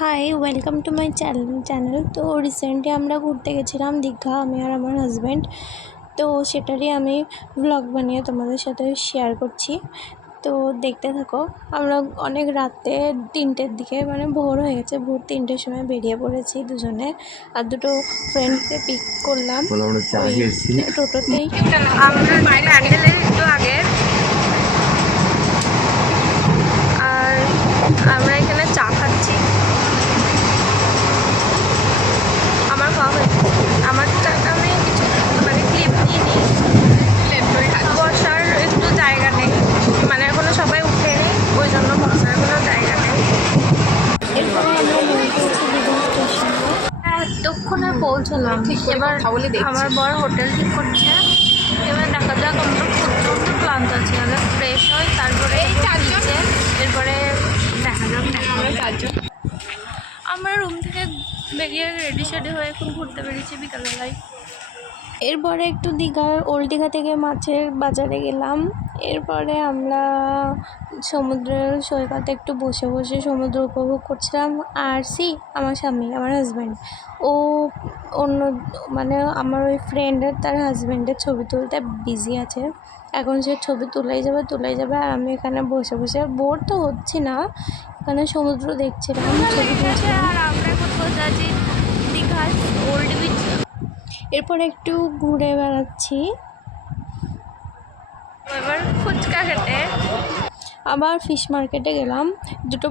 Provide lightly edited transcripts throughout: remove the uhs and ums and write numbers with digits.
High, welcome to my channel. তো recently আমরা ঘুরতে গেছিলাম দীঘা, আমি আর আমার হাজব্যান্ড। তো সেটারই আমি ব্লগ বানিয়ে তোমাদের সাথে শেয়ার করছি। তো দেখতে থাকো। আমরা অনেক রাতে 3টের দিকে, মানে ভোর হয়ে গেছে, ভোর 3টের সময় বেরিয়ে পড়েছি দুজনে। আর দুটো ফ্রেন্ডকে পিক করলাম ওই টোটোতেই। আমরা প্যান্ডেলের একটু আগে, আর আমরা এখানে চা খাচ্ছি। আমার খাওয়া হয়েছে, আমার চাটা আমি কিছু মানে ক্লিপ নিয়ে নিই, বসার একটু জায়গা নেই, মানে এখনো সবাই উঠেনি, ওই জন্য বসার কোনো জায়গা নেই। এরপরে আমরা পৌঁছেছি দীঘা স্টেশনে। এতক্ষণে পৌঁছলাম। এবার আমার বর হোটেল ঠিক করছে। এবার দেখা যাক, আমরা প্রচণ্ড ক্লান্ত আছি, আমরা ফ্রেশ হই, তারপরে এরপরে দেখা যাক। আমরা রুম থেকে বেরিয়ে রেডি শেডি হয়ে এখন ঘুরতে বেরিয়েছি বিকালবেলায়। এরপরে একটু দীঘার ওল্ড দীঘা থেকে মাছের বাজারে গেলাম। এরপরে আমরা সমুদ্রের সৈকতে একটু বসে বসে সমুদ্র উপভোগ করছিলাম। আর আমার স্বামী, আমার হাজব্যান্ড, ও অন্য মানে আমার ওই ফ্রেন্ডের তার হাজব্যান্ডের ছবি তুলতে বিজি আছে। এখন সে ছবি তুলেই যাবে, আর আমি এখানে বসে বসে বোর তো হচ্ছি না, এখানে সমুদ্র দেখছিলাম, ছবি তুলছিলাম। আর আমরা এখন বসে আছি দীঘার ওল্ড বিচ। এরপরে একটু ঘুরে বেড়াচ্ছি। এবার ফুচকা খেতে আবার ফিশ মার্কেটে গেলাম, দুটো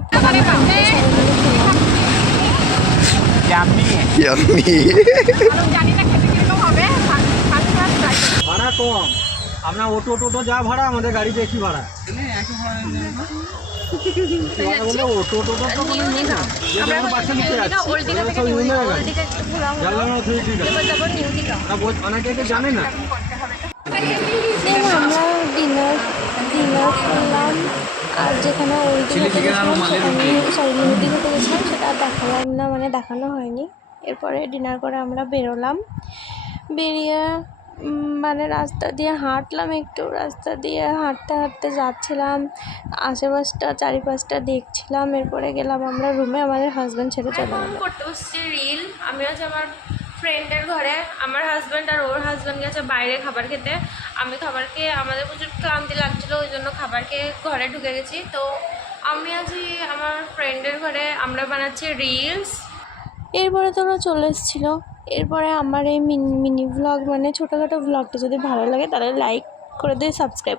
ভাড়া কম, আপনার টোটো যা ভাড়া, আমাদের গাড়িতে একই ভাড়া। অনেকে জানে না। আমরা ডিনার করলাম, আর যেখানে ওই দিঘাতে গেছিলাম নিউ দিঘাতে গেছিলাম সেটা দেখালাম না, মানে দেখানো হয়নি। এরপরে ডিনার করে আমরা বেরিয়ে মানে রাস্তা দিয়ে হাঁটলাম, একটু রাস্তা দিয়ে হাঁটতে হাঁটতে যাচ্ছিলাম, আশেপাশটা চারিপাশটা দেখছিলাম। এরপরে গেলাম আমরা রুমে, আমাদের হাজব্যান্ড ছেড়ে চলে গেল। করতে বসছি রিল। আমি আছি আমার ফ্রেন্ডের ঘরে, আমার হাজব্যান্ড আর ওর হাজব্যান্ড গেছে বাইরে খাবার খেতে। আমি খাবার খেয়ে, আমাদের প্রচুর ক্লান্তি লাগছিলো, ওই জন্য খাবার খেয়ে ঘরে ঢুকে গেছি। তো আমি আছি আমার ফ্রেন্ডের ঘরে, আমরা বানাচ্ছি রিলস। এরপরে তো ওরা চলে এসেছিলো। এরপরে আমার এই মিনি ব্লগ, মানে ছোটোখাটো ব্লগটা যদি ভালো লাগে তাহলে লাইক করে দিয়ে সাবস্ক্রাইব